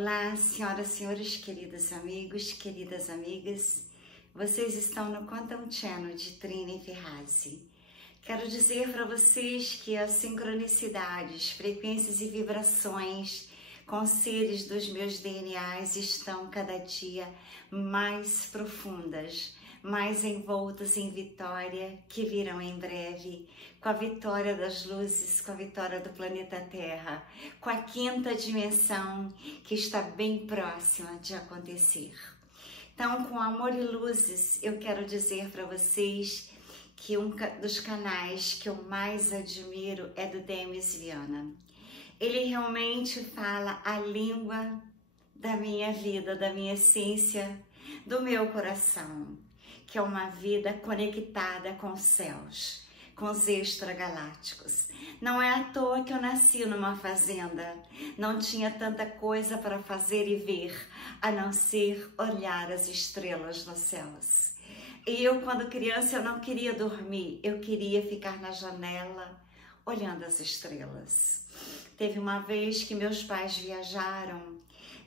Olá, senhoras e senhores, queridos amigos, queridas amigas. Vocês estão no Quantum Channel de Trini Ferrazzi. Quero dizer para vocês que as sincronicidades, frequências e vibrações com seres dos meus DNAs estão cada dia mais profundas, mais envoltas em vitória, que virão em breve, com a vitória das luzes, com a vitória do planeta Terra, com a quinta dimensão que está bem próxima de acontecer. Então, com amor e luzes, eu quero dizer para vocês que um dos canais que eu mais admiro é do Demis Viana. Ele realmente fala a língua da minha vida, da minha essência, do meu coração, que é uma vida conectada com os céus, com os extragalácticos. Não é à toa que eu nasci numa fazenda, não tinha tanta coisa para fazer e ver, a não ser olhar as estrelas nos céus. E eu, quando criança, eu não queria dormir, eu queria ficar na janela olhando as estrelas. Teve uma vez que meus pais viajaram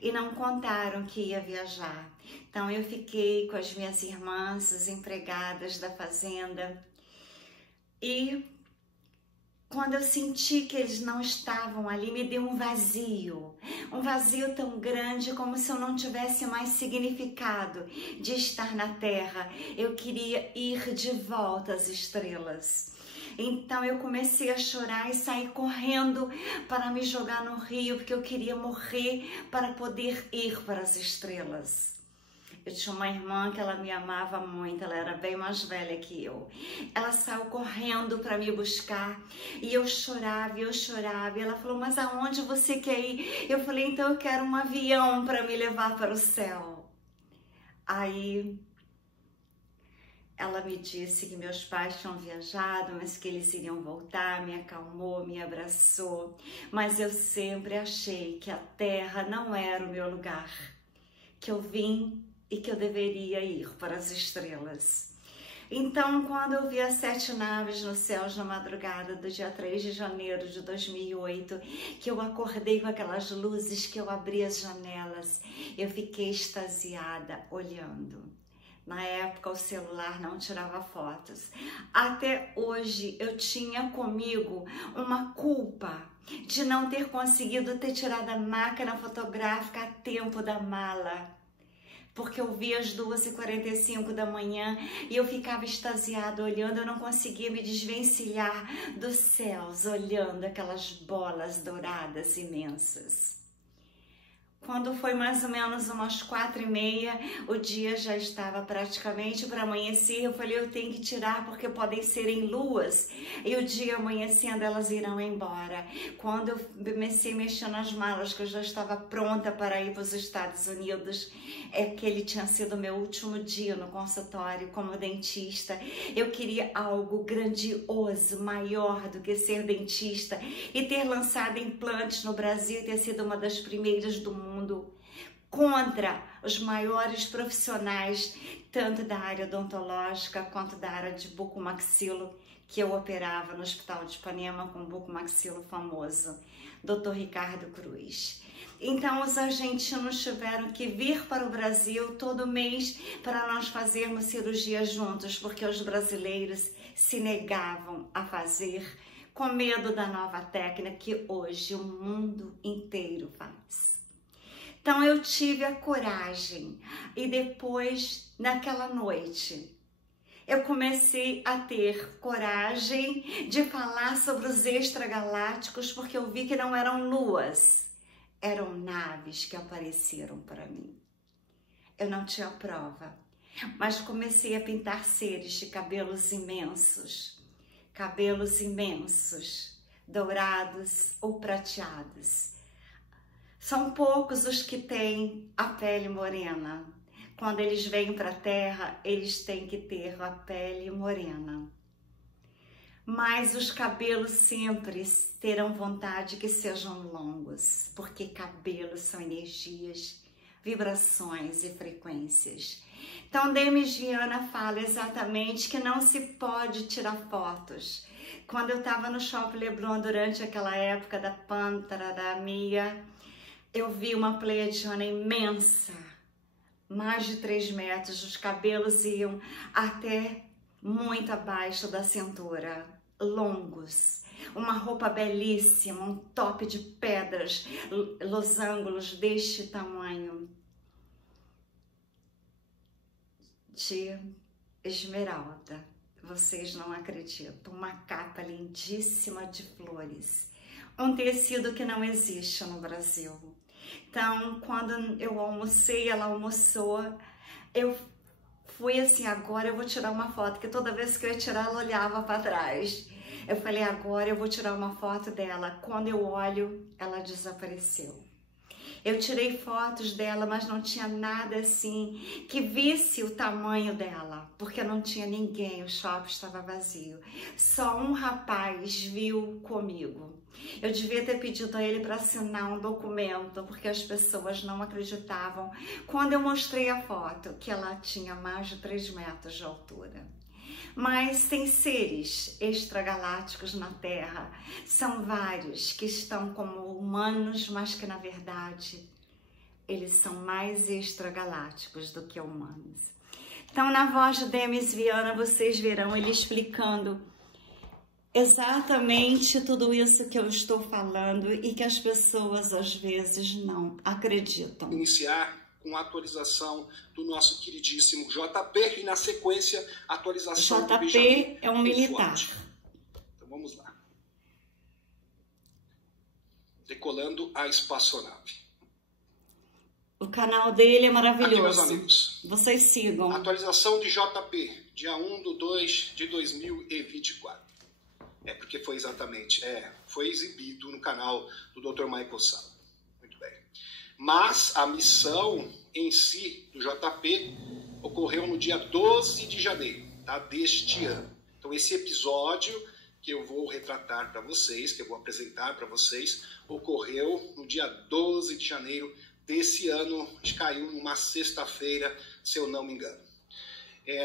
e não contaram que ia viajar. Então eu fiquei com as minhas irmãs, as empregadas da fazenda, e quando eu senti que eles não estavam ali, me deu um vazio tão grande, como se eu não tivesse mais significado de estar na Terra. Eu queria ir de volta às estrelas. Então eu comecei a chorar e saí correndo para me jogar no rio, porque eu queria morrer para poder ir para as estrelas. Eu tinha uma irmã que ela me amava muito, ela era bem mais velha que eu. Ela saiu correndo para me buscar e eu chorava, e ela falou, mas aonde você quer ir? Eu falei, então eu quero um avião para me levar para o céu. Aí ela me disse que meus pais tinham viajado, mas que eles iriam voltar, me acalmou, me abraçou. Mas eu sempre achei que a Terra não era o meu lugar, que eu vim e que eu deveria ir para as estrelas. Então, quando eu vi as 7 naves nos céus na madrugada do dia 3 de janeiro de 2008, que eu acordei com aquelas luzes, que eu abri as janelas, eu fiquei extasiada olhando. Na época o celular não tirava fotos. Até hoje eu tinha comigo uma culpa de não ter conseguido ter tirado a máquina fotográfica a tempo da mala. Porque eu vi às 2h45 da manhã e eu ficava extasiada olhando, eu não conseguia me desvencilhar dos céus, olhando aquelas bolas douradas imensas. Quando foi mais ou menos umas 4h30, o dia já estava praticamente para amanhecer. Eu falei, eu tenho que tirar porque podem ser em luas. E o dia amanhecendo elas irão embora. Quando eu comecei a mexer nas malas, que eu já estava pronta para ir para os Estados Unidos, é que ele tinha sido meu último dia no consultório como dentista. Eu queria algo grandioso, maior do que ser dentista e ter lançado implantes no Brasil e ter sido uma das primeiras do mundo contra os maiores profissionais, tanto da área odontológica quanto da área de bucomaxilo, que eu operava no Hospital de Ipanema com bucomaxilo famoso, Dr. Ricardo Cruz. Então os argentinos tiveram que vir para o Brasil todo mês para nós fazermos cirurgia juntos, porque os brasileiros se negavam a fazer com medo da nova técnica que hoje o mundo inteiro faz. Então eu tive a coragem e depois, naquela noite, eu comecei a ter coragem de falar sobre os extragalácticos, porque eu vi que não eram luas, eram naves que apareceram para mim. Eu não tinha prova, mas comecei a pintar seres de cabelos imensos, dourados ou prateados. São poucos os que têm a pele morena. Quando eles vêm para a Terra, eles têm que ter a pele morena. Mas os cabelos sempre terão vontade que sejam longos, porque cabelos são energias, vibrações e frequências. Então, Demis Viana fala exatamente que não se pode tirar fotos. Quando eu estava no Shopping Leblon durante aquela época da pandemia, eu vi uma pleiadiana imensa, mais de 3 metros, os cabelos iam até muito abaixo da cintura, longos, uma roupa belíssima, um top de pedras, losangos deste tamanho, de esmeralda. Vocês não acreditam, uma capa lindíssima de flores, um tecido que não existe no Brasil. Então, quando eu almocei, ela almoçou, eu fui assim, agora eu vou tirar uma foto, que toda vez que eu ia tirar, ela olhava para trás. Eu falei, agora eu vou tirar uma foto dela. Quando eu olho, ela desapareceu. Eu tirei fotos dela, mas não tinha nada assim que visse o tamanho dela, porque não tinha ninguém, o shopping estava vazio. Só um rapaz viu comigo. Eu devia ter pedido a ele para assinar um documento, porque as pessoas não acreditavam quando eu mostrei a foto, que ela tinha mais de 3 metros de altura. Mas tem seres extragalácticos na Terra, são vários que estão como humanos, mas que na verdade eles são mais extragalácticos do que humanos. Então, na voz de Demis Viana, vocês verão ele explicando exatamente tudo isso que eu estou falando e que as pessoas às vezes não acreditam. Iniciar com a atualização do nosso queridíssimo JP e, na sequência, a atualização do JP é um militar. Então vamos lá. Decolando a espaçonave. O canal dele é maravilhoso. Aqui, meus amigos. Vocês sigam. Atualização de JP, dia 1/2/2024. É porque foi exatamente, foi exibido no canal do Dr. Michael Sala. Muito bem. Mas a missão em si do JP ocorreu no dia 12 de janeiro, tá? Deste ano. Então esse episódio que eu vou retratar para vocês, que eu vou apresentar para vocês, ocorreu no dia 12 de janeiro desse ano, caiu numa sexta-feira, se eu não me engano.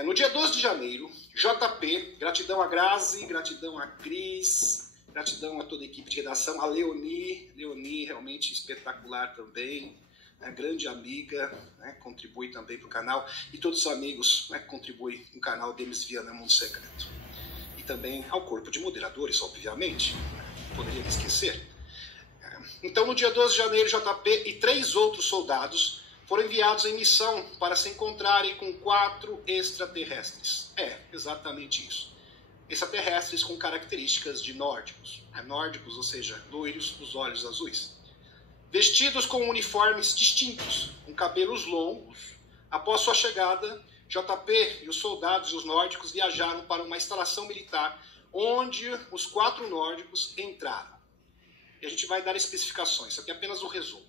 No dia 12 de janeiro, JP, gratidão a Grazi, gratidão a Cris, gratidão a toda a equipe de redação, a Leoni realmente espetacular também, né, grande amiga, né, contribui também para o canal, e todos os amigos, né, contribuem no canal Demis Viana Mundo Secreto. E também ao corpo de moderadores, obviamente, poderia me esquecer. Então, no dia 12 de janeiro, JP e 3 outros soldados foram enviados em missão para se encontrarem com 4 extraterrestres. Exatamente isso. Extraterrestres com características de nórdicos. Nórdicos, ou seja, loiros dos olhos azuis. Vestidos com uniformes distintos, com cabelos longos. Após sua chegada, JP e os soldados e os nórdicos viajaram para uma instalação militar onde os 4 nórdicos entraram. E a gente vai dar especificações, isso aqui é apenas um resumo.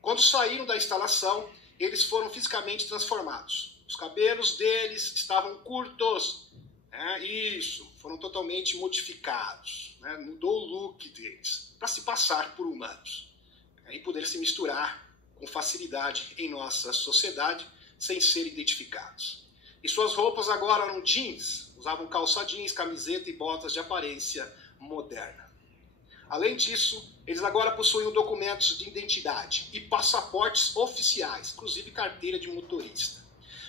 Quando saíram da instalação, eles foram fisicamente transformados. Os cabelos deles estavam curtos, foram totalmente modificados, mudou o look deles, para se passar por humanos, e poder se misturar com facilidade em nossa sociedade, sem ser identificados. E suas roupas agora eram jeans, usavam calça jeans, camiseta e botas de aparência moderna. Além disso, eles agora possuíam documentos de identidade e passaportes oficiais, inclusive carteira de motorista.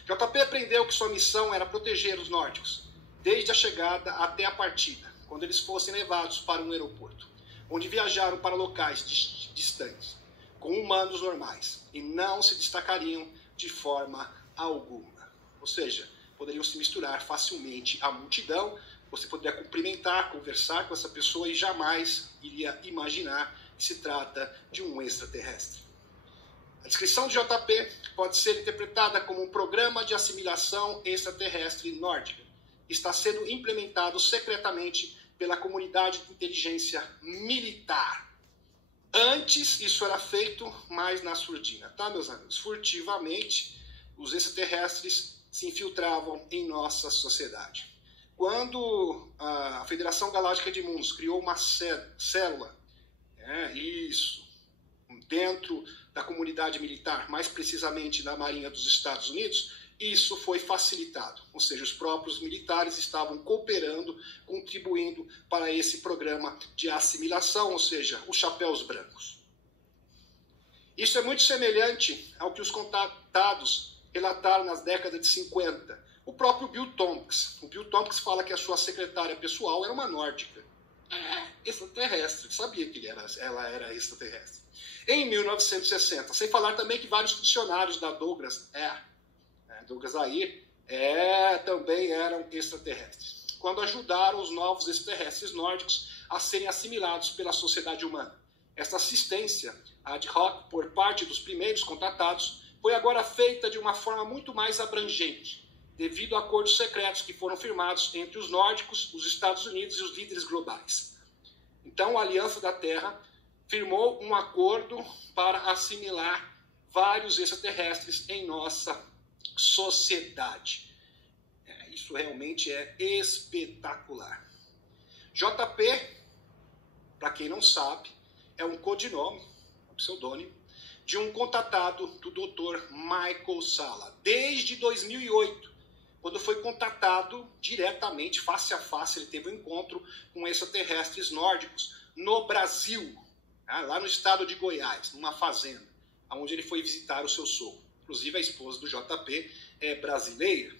JP aprendeu que sua missão era proteger os nórdicos, desde a chegada até a partida, quando eles fossem levados para um aeroporto, onde viajaram para locais distantes, com humanos normais, e não se destacariam de forma alguma. Ou seja, poderiam se misturar facilmente à multidão. Você poderia cumprimentar, conversar com essa pessoa e jamais iria imaginar que se trata de um extraterrestre. A descrição de JP pode ser interpretada como um programa de assimilação extraterrestre nórdica. Está sendo implementado secretamente pela comunidade de inteligência militar. Antes, isso era feito mais na surdina, tá, meus amigos? Furtivamente, os extraterrestres se infiltravam em nossa sociedade. Quando a Federação Galáctica de Mundos criou uma célula, dentro da comunidade militar, mais precisamente da Marinha dos Estados Unidos, isso foi facilitado. Ou seja, os próprios militares estavam cooperando, contribuindo para esse programa de assimilação, ou seja, os chapéus brancos. Isso é muito semelhante ao que os contatados relataram nas décadas de 50. O próprio Bill Tompkins. O Bill Tompkins fala que a sua secretária pessoal era uma nórdica. Extraterrestre. Sabia que ela era extraterrestre. Em 1960. Sem falar também que vários funcionários da Douglas Air também eram extraterrestres. Quando ajudaram os novos extraterrestres nórdicos a serem assimilados pela sociedade humana. Esta assistência ad hoc por parte dos primeiros contatados foi agora feita de uma forma muito mais abrangente, devido a acordos secretos que foram firmados entre os nórdicos, os Estados Unidos e os líderes globais. Então, a Aliança da Terra firmou um acordo para assimilar vários extraterrestres em nossa sociedade. Isso realmente é espetacular. JP, para quem não sabe, é um codinome, um pseudônimo, de um contatado do Dr. Michael Salla, desde 2008, quando foi contatado diretamente, face a face, ele teve um encontro com extraterrestres nórdicos no Brasil, lá no estado de Goiás, numa fazenda, onde ele foi visitar o seu sogro. Inclusive a esposa do JP é brasileira,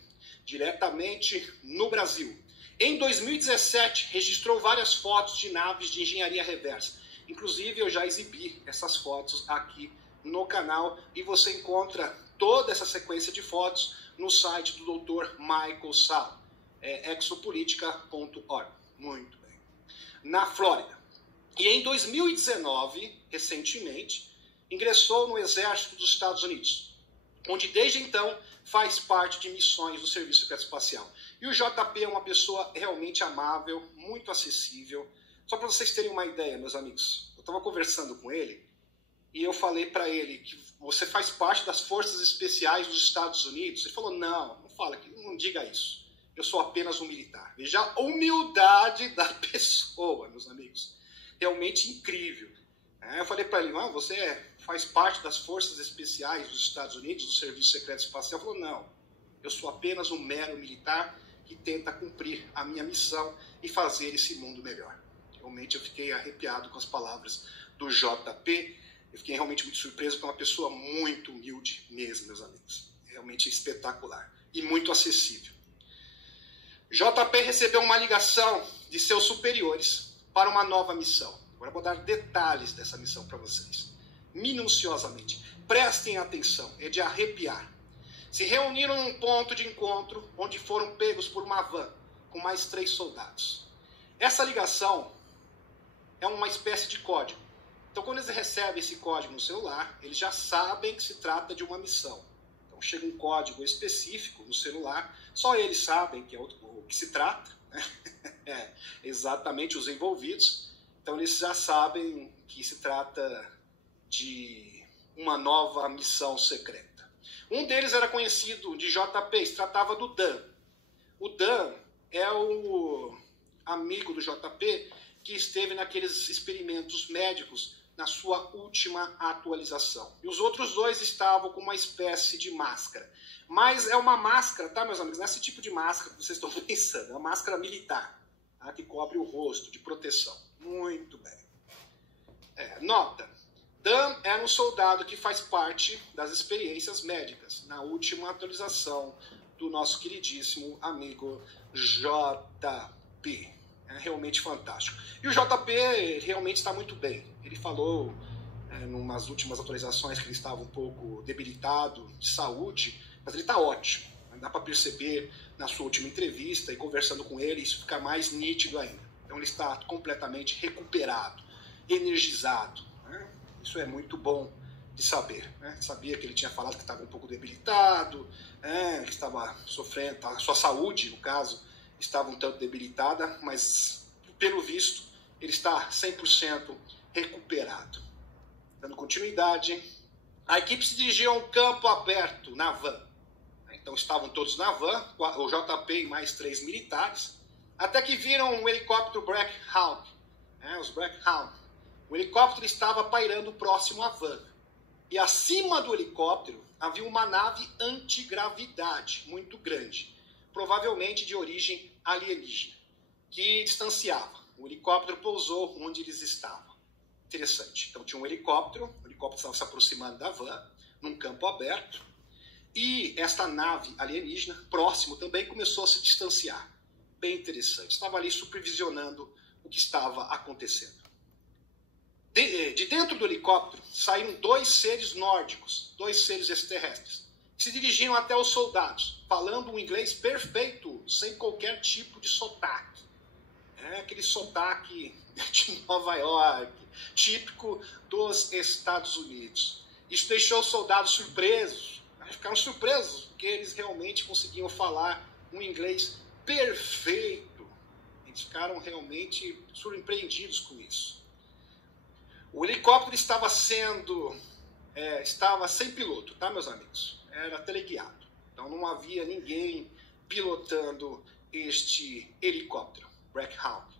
diretamente no Brasil. Em 2017, registrou várias fotos de naves de engenharia reversa. Inclusive, eu já exibi essas fotos aqui no canal e você encontra toda essa sequência de fotos no site do Dr. Michael Salla, exopolitica.org. Muito bem. Na Flórida. E em 2019, recentemente, ingressou no Exército dos Estados Unidos, onde desde então faz parte de missões do Serviço Secreto Espacial. E o JP é uma pessoa realmente amável, muito acessível. Só para vocês terem uma ideia, meus amigos, eu estava conversando com ele e eu falei para ele que você faz parte das Forças Especiais dos Estados Unidos. Ele falou, não fala, não diga isso. Eu sou apenas um militar. Veja a humildade da pessoa, meus amigos. Realmente incrível. Eu falei para ele, você faz parte das Forças Especiais dos Estados Unidos, do Serviço Secreto Espacial? Ele falou, não, eu sou apenas um mero militar que tenta cumprir a minha missão e fazer esse mundo melhor. Realmente eu fiquei arrepiado com as palavras do JP. Eu fiquei realmente muito surpreso, porque é uma pessoa muito humilde mesmo, meus amigos. Realmente espetacular e muito acessível. JP recebeu uma ligação de seus superiores para uma nova missão. Agora eu vou dar detalhes dessa missão para vocês, minuciosamente. Prestem atenção, é de arrepiar. Se reuniram num ponto de encontro onde foram pegos por uma van com mais 3 soldados. Essa ligação é uma espécie de código. Então, quando eles recebem esse código no celular, eles já sabem que se trata de uma missão. Então, chega um código específico no celular, só eles sabem que é o que se trata, né? Exatamente os envolvidos. Então, eles já sabem que se trata de uma nova missão secreta. Um deles era conhecido de JP, se tratava do Dan. O Dan é o amigo do JP que esteve naqueles experimentos médicos na sua última atualização. E os outros 2 estavam com uma espécie de máscara. Mas é uma máscara, tá, meus amigos? Não é esse tipo de máscara que vocês estão pensando. É uma máscara militar, tá, que cobre o rosto, de proteção. Muito bem. Nota. Dan era um soldado que faz parte das experiências médicas na última atualização do nosso queridíssimo amigo JP. É realmente fantástico. E o JP realmente está muito bem. Ele falou, em umas últimas atualizações, que ele estava um pouco debilitado de saúde, mas ele está ótimo. Dá para perceber na sua última entrevista e conversando com ele, isso fica mais nítido ainda. Então ele está completamente recuperado, energizado. Né? Isso é muito bom de saber. Né? Sabia que ele tinha falado que estava um pouco debilitado, que estava sofrendo, a sua saúde, no caso, estava um tanto debilitada, mas, pelo visto, ele está 100% recuperado. Dando continuidade, a equipe se dirigiu a um campo aberto na van. Então, estavam todos na van, o JP e mais 3 militares, até que viram um helicóptero Black Hawk. Os Black Hawk. O helicóptero estava pairando próximo à van. E acima do helicóptero havia uma nave antigravidade muito grande, provavelmente de origem alienígena, que distanciava. O helicóptero pousou onde eles estavam. Interessante. Então tinha um helicóptero helicóptero estava se aproximando da van, num campo aberto, e esta nave alienígena, próximo também, começou a se distanciar. Bem interessante. Estava ali supervisionando o que estava acontecendo. De dentro do helicóptero saíram 2 seres nórdicos, 2 seres extraterrestres, que se dirigiram até os soldados, falando um inglês perfeito, sem qualquer tipo de sotaque. Aquele sotaque de Nova York, típico dos Estados Unidos. Isso deixou os soldados surpresos. Ficaram surpresos, porque eles realmente conseguiam falar um inglês perfeito. Eles ficaram realmente surpreendidos com isso. O helicóptero estava sem piloto, tá, meus amigos? Era teleguiado. Então não havia ninguém pilotando este helicóptero, Blackhound.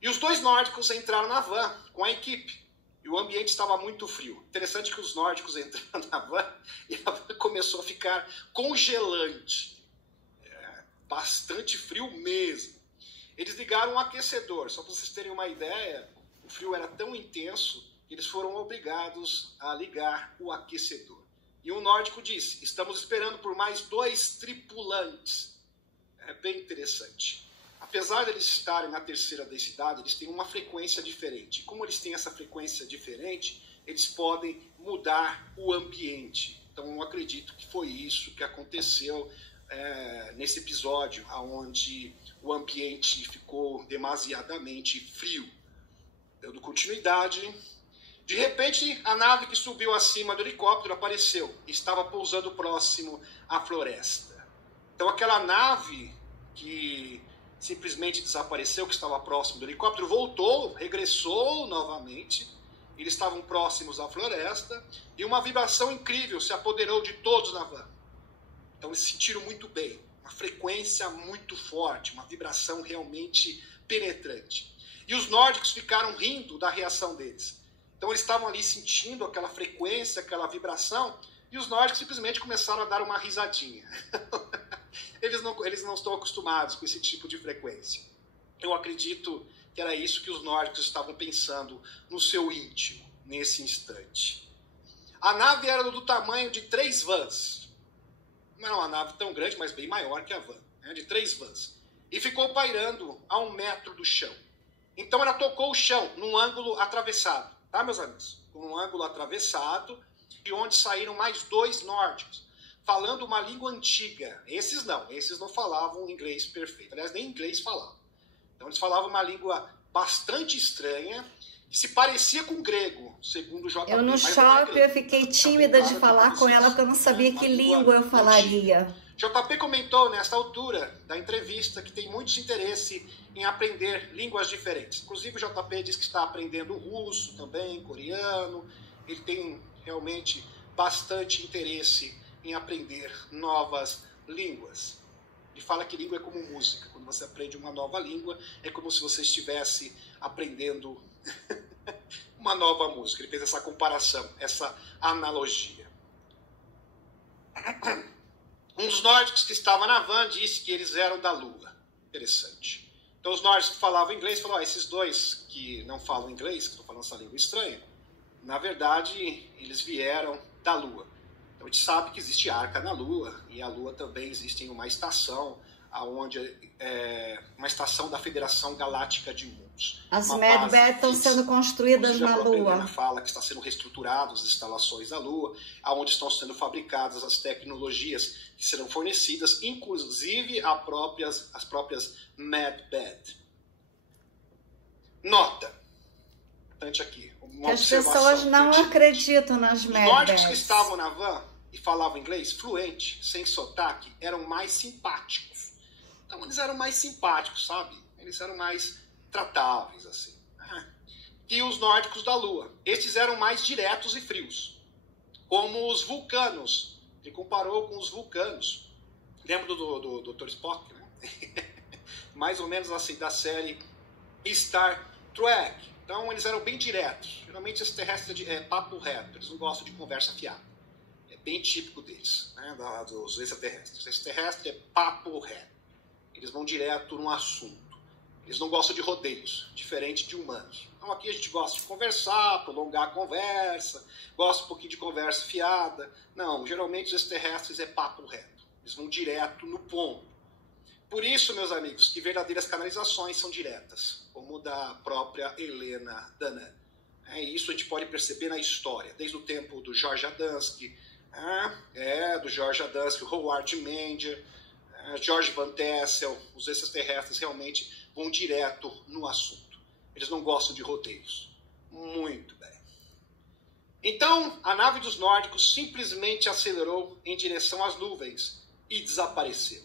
E os 2 nórdicos entraram na van com a equipe. E o ambiente estava muito frio. Interessante que os nórdicos entraram na van e a van começou a ficar congelante. Bastante frio mesmo. Eles ligaram um aquecedor. Só para vocês terem uma ideia, o frio era tão intenso que eles foram obrigados a ligar o aquecedor. E o nórdico disse, estamos esperando por mais 2 tripulantes. É bem interessante. Apesar de eles estarem na terceira densidade, eles têm uma frequência diferente. Como eles têm essa frequência diferente, eles podem mudar o ambiente. Então, eu acredito que foi isso que aconteceu nesse episódio, onde o ambiente ficou demasiadamente frio. Dando continuidade, de repente, a nave que subiu acima do helicóptero apareceu e estava pousando próximo à floresta. Então, aquela nave que simplesmente desapareceu, que estava próximo do helicóptero, voltou, regressou novamente. Eles estavam próximos à floresta e uma vibração incrível se apoderou de todos na van. Então eles se sentiram muito bem, uma frequência muito forte, uma vibração realmente penetrante. E os nórdicos ficaram rindo da reação deles. Então eles estavam ali sentindo aquela frequência, aquela vibração, e os nórdicos simplesmente começaram a dar uma risadinha. Eles não estão acostumados com esse tipo de frequência. Eu acredito que era isso que os nórdicos estavam pensando no seu íntimo, nesse instante. A nave era do tamanho de 3 vans. Não era uma nave tão grande, mas bem maior que a van, de 3 vans. E ficou pairando a 1 metro do chão. Então ela tocou o chão num ângulo atravessado, tá, meus amigos? Um ângulo atravessado, de onde saíram mais 2 nórdicos, falando uma língua antiga. Esses não falavam inglês perfeito. Aliás, nem inglês falavam. Então eles falavam uma língua bastante estranha, que se parecia com grego, segundo o JP. Eu no shopping eu fiquei tímida de falar com ela, porque eu não sabia que língua eu falaria. JP comentou nesta altura da entrevista que tem muito interesse em aprender línguas diferentes. Inclusive o JP diz que está aprendendo russo também, coreano. Ele tem realmente bastante interesse em aprender novas línguas. Ele fala que língua é como música. Quando você aprende uma nova língua, é como se você estivesse aprendendo uma nova música. Ele fez essa comparação, essa analogia. Um dos nórdicos que estava na van disse que eles eram da Lua. Interessante. Então os nórdicos que falavam inglês falaram, esses 2 que não falam inglês, que estão falando essa língua estranha, na verdade eles vieram da Lua. Então a gente sabe que existe Arca na Lua, e a Lua também existe uma estação, uma estação da Federação Galáctica de Mundos. As Medbed estão sendo construídas na Lua. Fala que está sendo reestruturado as instalações da Lua, onde estão sendo fabricadas as tecnologias que serão fornecidas, inclusive as próprias Medbed. Nota, importante aqui, que as pessoas não acreditam nas Medbed. Os nórdicos que estavam na van e falavam inglês fluente, sem sotaque, eram mais simpáticos. Então eles eram mais simpáticos, sabe? Eles eram mais tratáveis, assim. E os nórdicos da Lua. Estes eram mais diretos e frios. Como os vulcanos. Ele comparou com os vulcanos. Lembra do Dr. Spock, né? Mais ou menos assim, da série Star Trek. Então eles eram bem diretos. Geralmente esse terrestre é papo reto. Eles não gostam de conversa fiada. É bem típico deles, né? Dos extraterrestres. Esse terrestre é papo reto. Eles vão direto no assunto. Eles não gostam de rodeios, diferente de humanos. Então aqui a gente gosta de conversar, prolongar a conversa, gosta um pouquinho de conversa fiada. Não, geralmente os extraterrestres é papo reto. Eles vão direto no ponto. Por isso, meus amigos, que verdadeiras canalizações são diretas, como da própria Helena Danam. Isso a gente pode perceber na história, desde o tempo do George Adamski, do George Adamski, Howard Menger, George Van Tassel. Os extraterrestres realmente vão direto no assunto. Eles não gostam de rodeios. Muito bem. Então, a nave dos nórdicos simplesmente acelerou em direção às nuvens e desapareceu.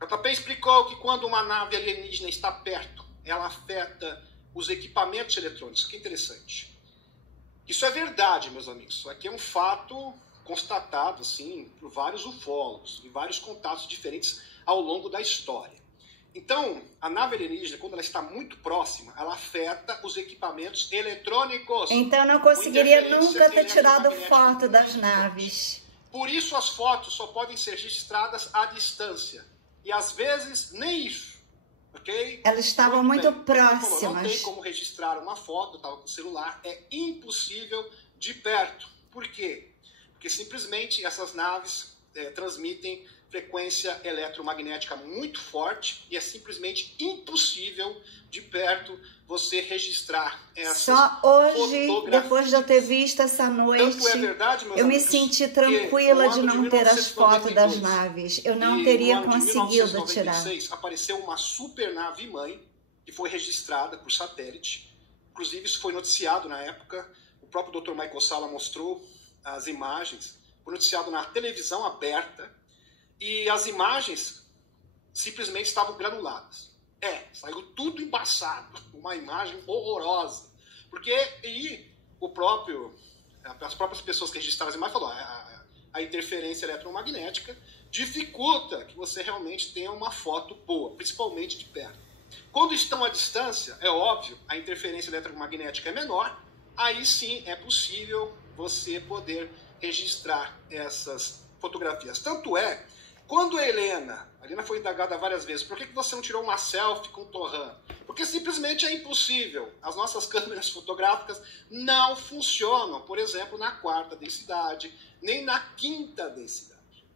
JP explicou que quando uma nave alienígena está perto, ela afeta os equipamentos eletrônicos. Que interessante. Isso é verdade, meus amigos. Isso aqui é um fato constatado assim, por vários ufólogos e vários contatos diferentes ao longo da história. Então, a nave alienígena, quando ela está muito próxima, ela afeta os equipamentos eletrônicos. Então não conseguiria nunca ter tirado foto das naves. Por isso as fotos só podem ser registradas à distância. E às vezes nem isso. Okay? Elas estavam muito próximas. Não tem como registrar uma foto, estava com o celular, é impossível de perto. Por quê? Porque simplesmente essas naves transmitem frequência eletromagnética muito forte e é simplesmente impossível de perto você registrar essas Só hoje, depois de eu ter visto essa noite, tanto é verdade, eu me senti tranquila de não ter as fotos das naves. Eu não teria conseguido tirar. Apareceu uma supernave mãe que foi registrada por satélite. Inclusive isso foi noticiado na época. O próprio Dr. Michael Salla mostrou as imagens. Foi noticiado na televisão aberta. E as imagens simplesmente estavam granuladas. Saiu tudo embaçado. Uma imagem horrorosa. Porque as próprias pessoas que registraram as imagens falaram, a interferência eletromagnética dificulta que você realmente tenha uma foto boa, principalmente de perto. Quando estão à distância, é óbvio, a interferência eletromagnética é menor, aí sim é possível você poder registrar essas fotografias. Tanto é, quando a Helena foi indagada várias vezes, por que você não tirou uma selfie com o Torran? Porque simplesmente é impossível. As nossas câmeras fotográficas não funcionam, por exemplo, na 4ª densidade, nem na 5ª densidade.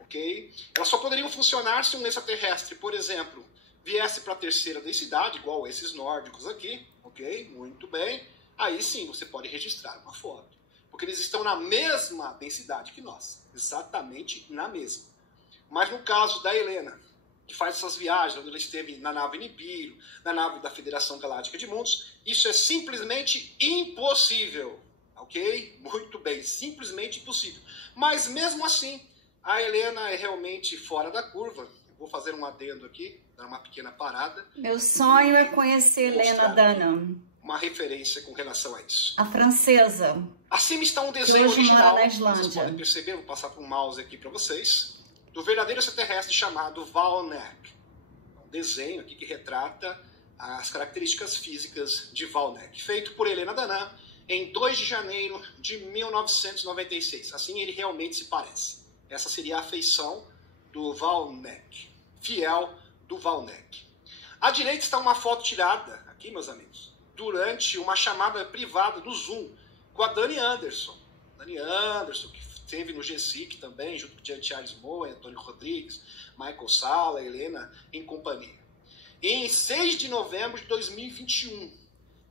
Ok? Elas só poderiam funcionar se um extraterrestre, por exemplo, viesse para a 3ª densidade, igual esses nórdicos aqui, ok? Muito bem. Aí sim você pode registrar uma foto. Porque eles estão na mesma densidade que nós. Exatamente na mesma. Mas no caso da Helena, que faz essas viagens, onde ela esteve na nave Nibiru, na nave da Federação Galáctica de Mundos, isso é simplesmente impossível. Ok? Muito bem, simplesmente impossível. Mas mesmo assim, a Helena é realmente fora da curva. Eu vou fazer um adendo aqui, dar uma pequena parada. Meu sonho é conhecer Helena Danam. Uma referência com relação a isso. A francesa. Acima está um desenho original. Vocês podem perceber, vou passar para um mouse aqui para vocês. Do verdadeiro extraterrestre chamado Valnek. Um desenho aqui que retrata as características físicas de Valnek. Feito por Helena Danam em 2 de janeiro de 1996. Assim ele realmente se parece. Essa seria a feição do Valnek. Fiel do Valnek. À direita está uma foto tirada, aqui meus amigos, durante uma chamada privada do Zoom com a Dani Anderson. Dani Anderson, que esteve no GSIC também, junto com Jean Charles Moe, Antônio Rodrigues, Michael Salla, Helena, em companhia. E em 6 de novembro de 2021,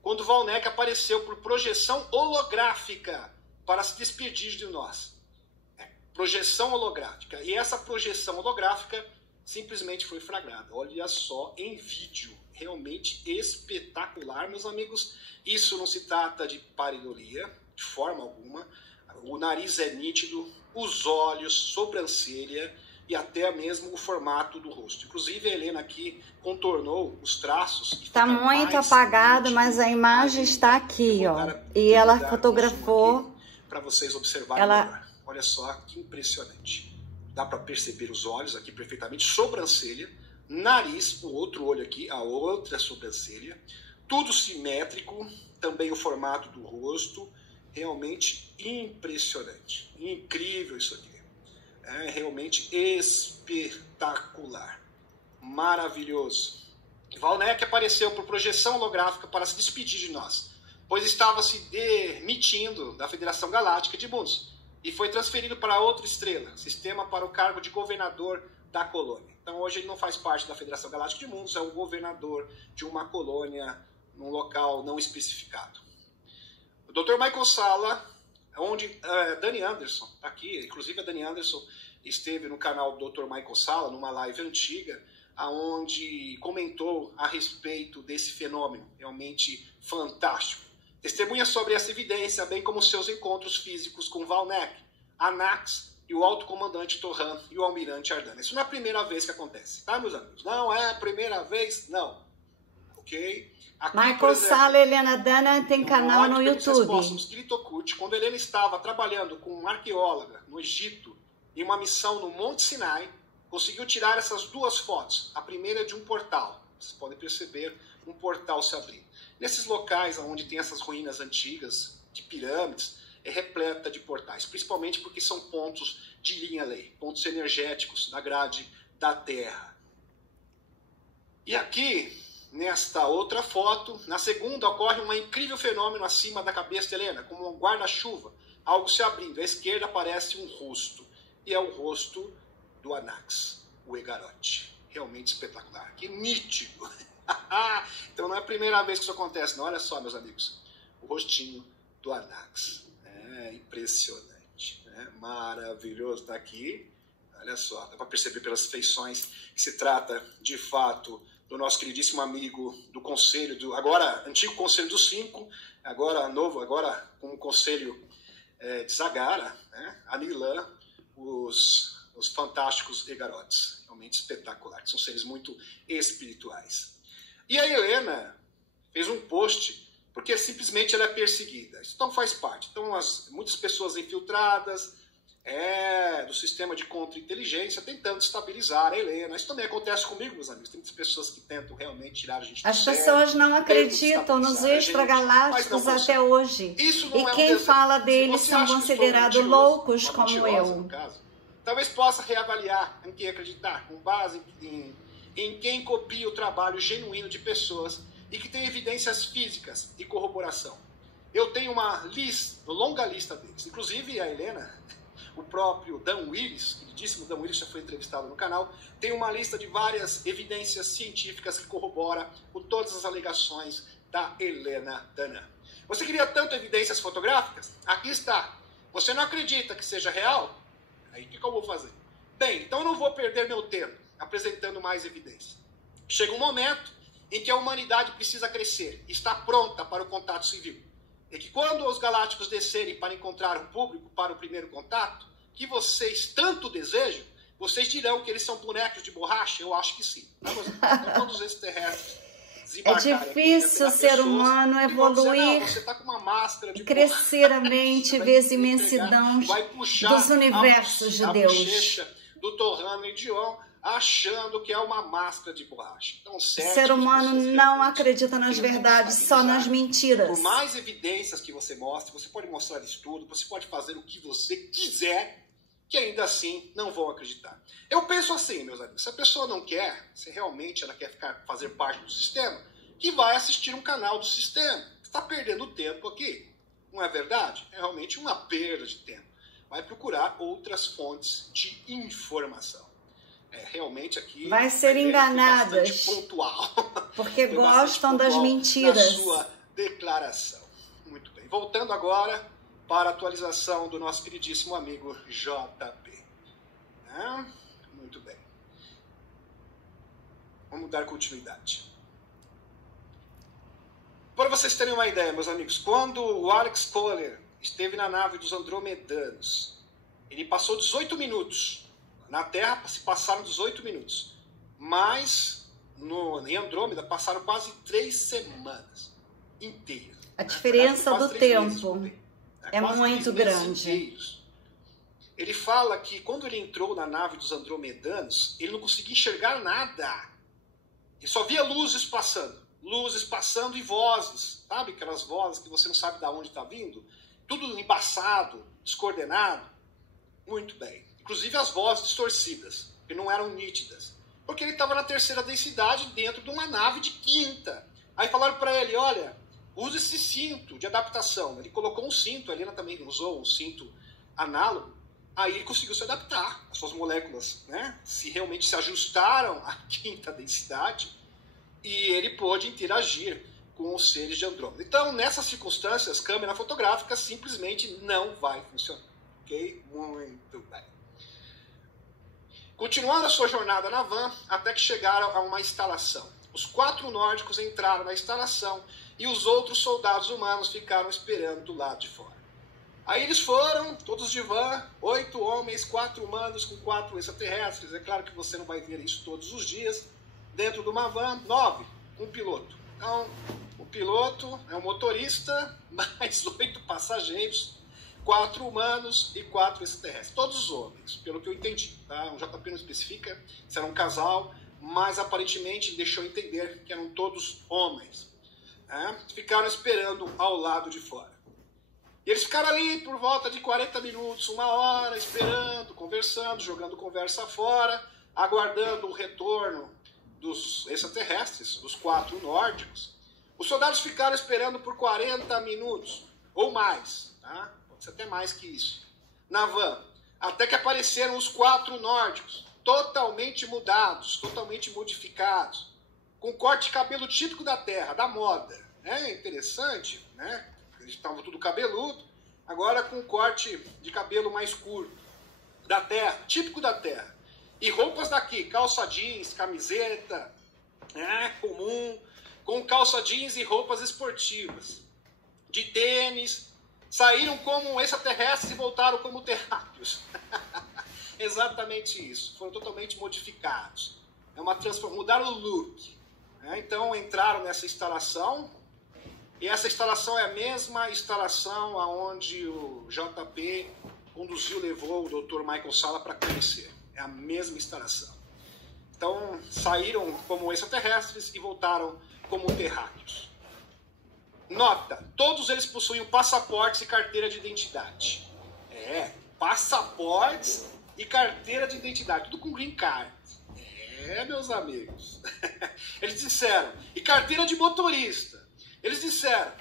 quando Valnek apareceu por projeção holográfica para se despedir de nós. Projeção holográfica. E essa projeção holográfica simplesmente foi flagrada. Olha só, em vídeo. Realmente espetacular, meus amigos. Isso não se trata de pareidolia, de forma alguma. O nariz é nítido, os olhos, sobrancelha e até mesmo o formato do rosto. Inclusive a Helena aqui contornou os traços. Está muito apagado, mas a imagem está aqui, ó. E ela fotografou. Para vocês observarem melhor. Olha só que impressionante. Dá para perceber os olhos aqui perfeitamente, sobrancelha, nariz, o outro olho aqui, a outra sobrancelha. Tudo simétrico, também o formato do rosto. Realmente impressionante. Incrível isso aqui. É realmente espetacular. Maravilhoso. Valnek apareceu por projeção holográfica para se despedir de nós, pois estava se demitindo da Federação Galáctica de Mundos e foi transferido para outra estrela, sistema, para o cargo de governador da colônia. Então hoje ele não faz parte da Federação Galáctica de Mundos, é o governador de uma colônia num local não especificado. O Dr. Michael Salla, onde Dani Anderson está aqui, inclusive a Dani Anderson esteve no canal do Dr. Michael Salla, numa live antiga, onde comentou a respeito desse fenômeno, realmente fantástico. Testemunha sobre essa evidência, bem como seus encontros físicos com Valnek, Anax e o alto comandante Torran e o almirante Ardana. Isso não é a primeira vez que acontece, tá, meus amigos? Não é a primeira vez, não. Ok? Aqui, Michael Salla e Helena Dana tem canal no YouTube. Quando Helena estava trabalhando com uma arqueóloga no Egito, em uma missão no Monte Sinai, conseguiu tirar essas duas fotos. A primeira é de um portal. Vocês podem perceber um portal se abrindo. Nesses locais onde tem essas ruínas antigas, de pirâmides, é repleta de portais, principalmente porque são pontos de linha-lei, pontos energéticos da grade da Terra. E aqui, nesta outra foto, na segunda, ocorre um incrível fenômeno acima da cabeça de Helena, como um guarda-chuva, algo se abrindo. À esquerda aparece um rosto, e é o rosto do Anax, o Egarote. Realmente espetacular, que nítido. Então não é a primeira vez que isso acontece, não. Olha só, meus amigos, o rostinho do Anax. É impressionante, né? Maravilhoso. Está aqui, olha só, dá para perceber pelas feições que se trata, de fato, do nosso queridíssimo amigo do Conselho, agora antigo Conselho dos Cinco, agora novo, agora com o Conselho de Zagara, né? Anilan, os fantásticos Egarotes. Realmente espetaculares, são seres muito espirituais. E a Helena fez um post, porque simplesmente ela é perseguida. Isso então faz parte. Então, muitas pessoas infiltradas do sistema de contra-inteligência tentando estabilizar a Helena. Isso também acontece comigo, meus amigos. Tem muitas pessoas que tentam realmente tirar a gente do As sério, pessoas não acreditam nos extragalácticos até hoje. Isso não e quem fala deles são considerados loucos como eu. Talvez possa reavaliar em quem acreditar, com base em quem copia o trabalho genuíno de pessoas e que tem evidências físicas e corroboração. Eu tenho uma longa lista deles. Inclusive a Helena, o próprio Dan Willis, queridíssimo Dan Willis, já foi entrevistado no canal, tem uma lista de várias evidências científicas que corrobora com todas as alegações da Helena Dana. Você queria tanto evidências fotográficas? Aqui está. Você não acredita que seja real? Aí o que eu vou fazer? Bem, então eu não vou perder meu tempo apresentando mais evidência. Chega um momento em que a humanidade precisa crescer, está pronta para o contato civil. E que quando os galácticos descerem para encontrar o público para o primeiro contato, que vocês tanto desejam, vocês dirão que eles são bonecos de borracha? Eu acho que sim. Então, quando os extraterrestres desembarcarem é difícil o ser humano evoluir dizer, você tá com uma máscara de e crescer a mente, ver as imensidões dos universos de Deus. Do Torran e Dion, achando que é uma máscara de borracha. Então, o ser humano não acredita nas verdades, só nas mentiras. Por mais evidências que você mostre, você pode mostrar isso tudo, você pode fazer o que você quiser, que ainda assim não vão acreditar. Eu penso assim, meus amigos, se a pessoa não quer, se realmente ela quer fazer parte do sistema, que vai assistir um canal do sistema. Está perdendo tempo aqui. Não é verdade? É realmente uma perda de tempo. Vai procurar outras fontes de informação. Realmente aqui vai ser enganadas pontual, porque gostam das mentiras na sua declaração. Muito bem, voltando agora para a atualização do nosso queridíssimo amigo JP. Muito bem, vamos dar continuidade. Para vocês terem uma ideia, meus amigos, quando o Alex Kohler esteve na nave dos Andromedanos, ele passou 18 minutos. Na Terra se passaram 18 minutos, mas em Andrômeda passaram quase 3 semanas inteiras. A diferença do tempo é muito grande. Ele fala que quando ele entrou na nave dos Andromedanos, ele não conseguia enxergar nada. Ele só via luzes passando e vozes, sabe? Aquelas vozes que você não sabe de onde está vindo. Tudo embaçado, descoordenado. Muito bem. Inclusive as vozes distorcidas, que não eram nítidas. Porque ele estava na terceira densidade dentro de uma nave de quinta. Aí falaram para ele, olha, usa esse cinto de adaptação. Ele colocou um cinto, a Helena também usou um cinto análogo. Aí ele conseguiu se adaptar. As suas moléculas, né, realmente se ajustaram à quinta densidade e ele pôde interagir com os seres de Andrômeda. Então, nessas circunstâncias, câmera fotográfica simplesmente não vai funcionar. Ok? Muito bem. Continuaram a sua jornada na van até que chegaram a uma instalação. Os 4 nórdicos entraram na instalação e os outros soldados humanos ficaram esperando do lado de fora. Aí eles foram, todos de van, 8 homens, 4 humanos com 4 extraterrestres. É claro que você não vai ver isso todos os dias. Dentro de uma van, 9, com um piloto. Então, o piloto é um motorista, mais 8 passageiros, 4 humanos e 4 extraterrestres. Todos homens, pelo que eu entendi. Tá? O JP não especifica se era um casal, mas aparentemente deixou entender que eram todos homens. Né? Ficaram esperando ao lado de fora. E eles ficaram ali por volta de 40 minutos, 1 hora, esperando, conversando, jogando conversa fora, aguardando o retorno dos extraterrestres, dos 4 nórdicos. Os soldados ficaram esperando por 40 minutos, ou mais, tá? Pode ser até mais que isso, na van, até que apareceram os 4 nórdicos, totalmente mudados, totalmente modificados, com corte de cabelo típico da Terra, da moda. É interessante, né? Eles estavam tudo cabeludo, agora com corte de cabelo mais curto, da Terra, típico da Terra. E roupas daqui, calça jeans, camiseta, comum, com calça jeans e roupas esportivas. De tênis, saíram como extraterrestres e voltaram como terráqueos. Exatamente isso, foram totalmente modificados. É uma transformação, mudaram o look. Então entraram nessa instalação, e essa instalação é a mesma instalação aonde o JP conduziu, levou o Dr. Michael Salla para conhecer. É a mesma instalação. Então, saíram como extraterrestres e voltaram como terráqueos. Nota, todos eles possuíam passaportes e carteira de identidade. Passaportes e carteira de identidade, tudo com green card. Meus amigos. Eles disseram, e carteira de motorista. Eles disseram,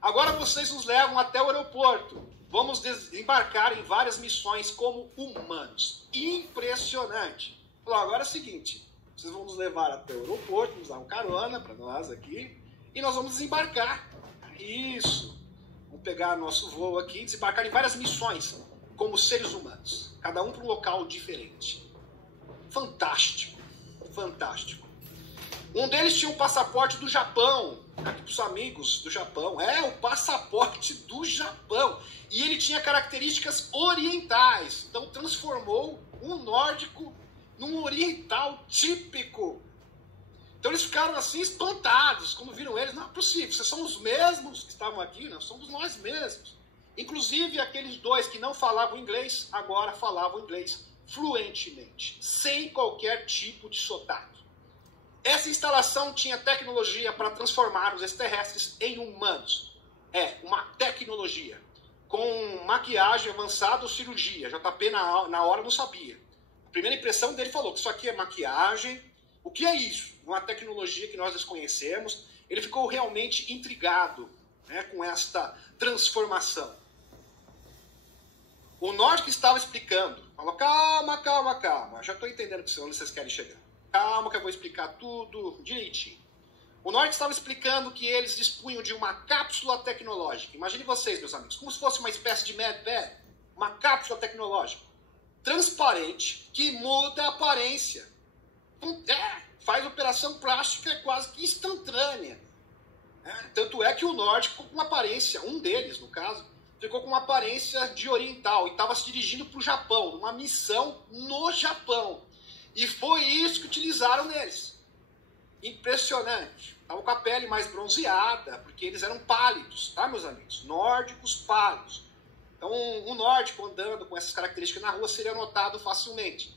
agora vocês nos levam até o aeroporto. Vamos desembarcar em várias missões como humanos. Impressionante. Falou, agora é o seguinte, vocês vão nos levar até o aeroporto, nos dar um carona para nós aqui, e nós vamos desembarcar. Isso. Vamos pegar nosso voo aqui e desembarcar em várias missões como seres humanos. Cada um para um local diferente. Fantástico. Fantástico. Um deles tinha um passaporte do Japão. Aqui para os amigos do Japão. O passaporte do Japão. E ele tinha características orientais. Então transformou um nórdico num oriental típico. Então eles ficaram assim espantados quando viram eles. Não é possível, vocês são os mesmos que estavam aqui? Nós somos nós mesmos. Inclusive aqueles 2 que não falavam inglês, agora falavam inglês fluentemente, sem qualquer tipo de sotaque. Essa instalação tinha tecnologia para transformar os extraterrestres em humanos. Uma tecnologia. Com maquiagem avançada ou cirurgia. JP na hora não sabia. A primeira impressão dele falou que isso aqui é maquiagem. O que é isso? Uma tecnologia que nós desconhecemos. Ele ficou realmente intrigado, né, com esta transformação. O nórdico estava explicando. Falou, calma. Já estou entendendo onde vocês querem chegar. Calma que eu vou explicar tudo direitinho. O nórdico estava explicando que eles dispunham de uma cápsula tecnológica. Imagine vocês, meus amigos, como se fosse uma espécie de Medbed, uma cápsula tecnológica transparente que muda a aparência. Faz operação plástica quase que instantânea. Tanto é que o nórdico ficou com uma aparência, um deles, no caso, ficou com uma aparência de oriental e estava se dirigindo para o Japão, numa missão no Japão. E foi isso que utilizaram neles. Impressionante. Estavam com a pele mais bronzeada, porque eles eram pálidos, tá, meus amigos? Nórdicos pálidos. Então, um nórdico andando com essas características na rua seria notado facilmente.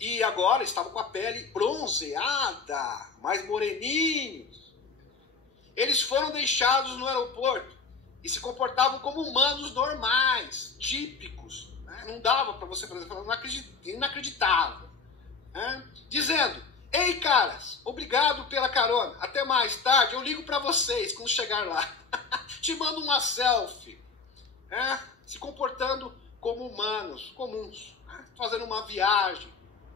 E agora estavam com a pele bronzeada, mais moreninhos. Eles foram deixados no aeroporto e se comportavam como humanos normais, típicos. Não dava para você, por exemplo, inacreditável. Dizendo, Ei, caras, obrigado pela carona. Até mais tarde, eu ligo para vocês quando chegar lá. Te mando uma selfie. Se comportando como humanos comuns, fazendo uma viagem.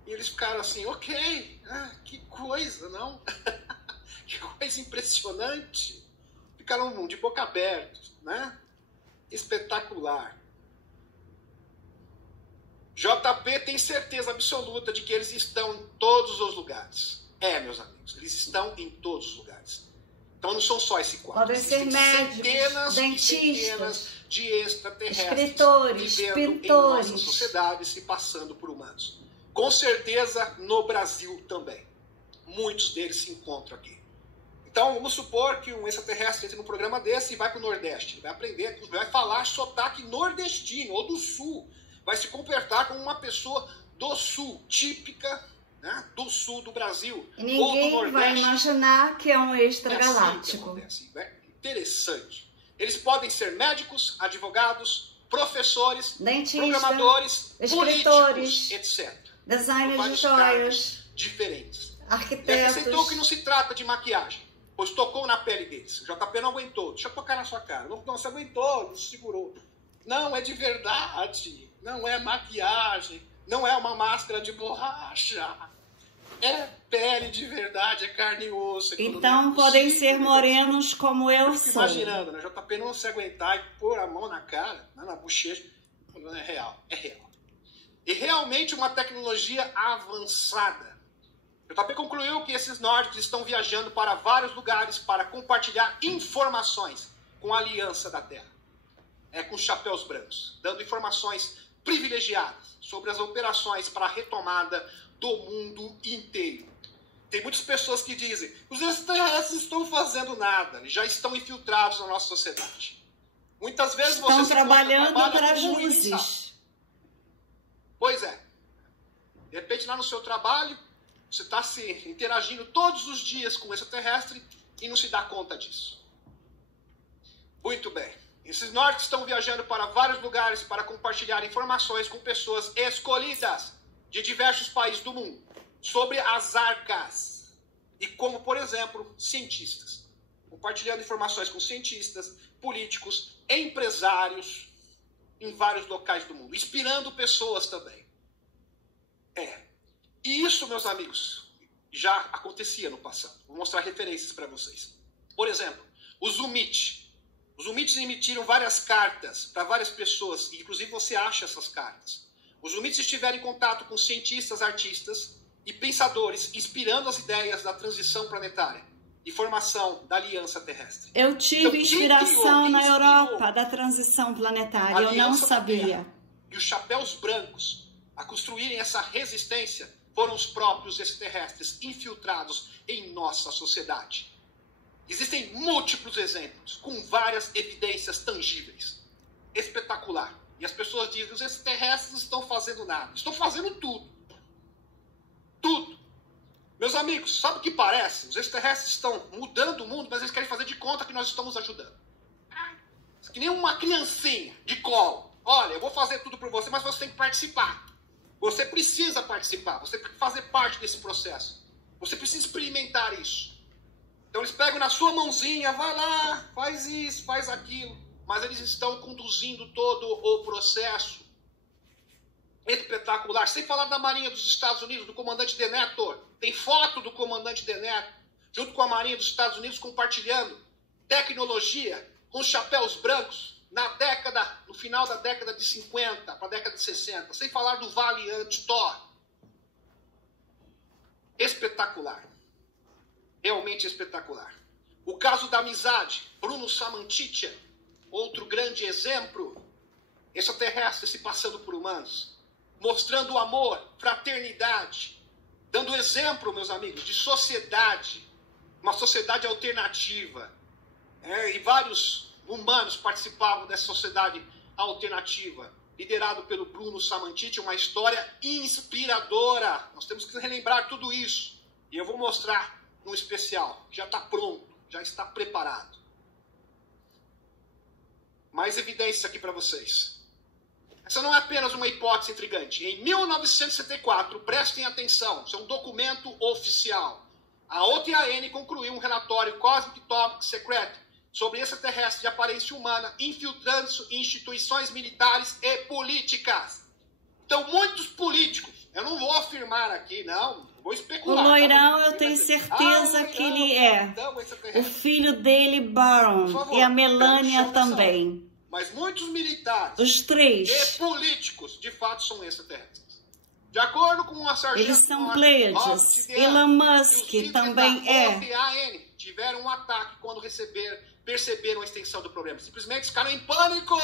E eles ficaram assim, ok, que coisa, não? Que coisa impressionante. Ficaram de boca aberta, né? Espetacular. JP tem certeza absoluta de que eles estão em todos os lugares. Meus amigos, eles estão em todos os lugares. Então não são só esse quadro. Podem ser médicos, centenas dentistas, de extraterrestres escritores, vivendo pintores. em nossa sociedade, se passando por humanos. Com certeza no Brasil também. Muitos deles se encontram aqui. Então vamos supor que um extraterrestre entre num programa desse e vai para o Nordeste. Ele vai aprender, vai falar sotaque nordestino ou do Sul. Vai se comportar como uma pessoa do Sul, típica, né, do Sul do Brasil. E ninguém vai imaginar que é um extragaláctico. Interessante. Eles podem ser médicos, advogados, professores, dentistas, programadores, escritores, políticos, etc. Designers de joias, diferentes. arquitetos. E acrescentou que não se trata de maquiagem, pois tocou na pele deles. O JP não aguentou. Deixa eu tocar na sua cara. Não se aguentou, não se segurou. Não, é de verdade. Não é maquiagem. Não é uma máscara de borracha. É pele de verdade, é carne e osso. Então podem ser morenos como eu sou. Imaginando, né? JP não se aguentar e pôr a mão na cara, na bochecha. Não é real, é real. E realmente uma tecnologia avançada. JP concluiu que esses nórdicos estão viajando para vários lugares para compartilhar informações com a Aliança da Terra. Com chapéus brancos, dando informações privilegiadas sobre as operações para a retomada do mundo inteiro. Tem muitas pessoas que dizem, os extraterrestres não estão fazendo nada, eles já estão infiltrados na nossa sociedade. Muitas vezes você estão trabalhando para as luzes. Pois é. De repente lá no seu trabalho, você está se interagindo todos os dias com o extraterrestre e não se dá conta disso. Muito bem. Esses nórdicos estão viajando para vários lugares para compartilhar informações com pessoas escolhidas de diversos países do mundo sobre as arcas. E como, por exemplo, cientistas. Compartilhando informações com cientistas, políticos, empresários em vários locais do mundo. Inspirando pessoas também. E isso, meus amigos, já acontecia no passado. Vou mostrar referências para vocês. Por exemplo, os Umit. Os Umites emitiram várias cartas para várias pessoas, e inclusive você acha essas cartas. Os Umites estiveram em contato com cientistas, artistas e pensadores, inspirando as ideias da transição planetária e formação da Aliança Terrestre. Eu tive inspiração na Europa da transição planetária, eu não sabia. E os chapéus brancos a construírem essa resistência foram os próprios extraterrestres infiltrados em nossa sociedade. Existem múltiplos exemplos, com várias evidências tangíveis. Espetacular. E as pessoas dizem, os extraterrestres não estão fazendo nada. Estão fazendo tudo. Tudo. Meus amigos, sabe o que parece? Os extraterrestres estão mudando o mundo, mas eles querem fazer de conta que nós estamos ajudando. Que nem uma criancinha de colo. Olha, eu vou fazer tudo por você, mas você tem que participar. Você precisa participar. Você tem que fazer parte desse processo. Você precisa experimentar isso. Então eles pegam na sua mãozinha, vai lá, faz isso, faz aquilo. Mas eles estão conduzindo todo o processo. Espetacular. Sem falar da Marinha dos Estados Unidos, do comandante Denethor. Tem foto do comandante Denethor, junto com a Marinha dos Estados Unidos, compartilhando tecnologia com chapéus brancos no final da década de 50 para a década de 60. Sem falar do Valiant Thor. Espetacular. Realmente espetacular. O caso da amizade, Bruno Samantitya, outro grande exemplo, extraterrestre se passando por humanos, mostrando amor, fraternidade, dando exemplo, meus amigos, de sociedade, uma sociedade alternativa. E vários humanos participavam dessa sociedade alternativa, liderado pelo Bruno Samantitya, uma história inspiradora. Nós temos que relembrar tudo isso. E eu vou mostrar num especial, já está pronto, já está preparado. Mais evidências aqui para vocês. Essa não é apenas uma hipótese intrigante. Em 1964, prestem atenção, isso é um documento oficial. A OTAN concluiu um relatório Cosmic Top Secret sobre extraterrestres de aparência humana infiltrando-se em instituições militares e políticas. Então, muitos políticos, eu não vou afirmar aqui, não, vou especular. O loirão, eu tenho certeza que ele é. O filho dele, Baron, favor, e a Melania também. Mas muitos militares os três e políticos, de fato, são extraterrestres. De acordo com a sargento... Eles são Pleiades. Elon Musk também é. OTAN tiveram um ataque quando perceberam a extensão do problema. Simplesmente ficaram em pânico.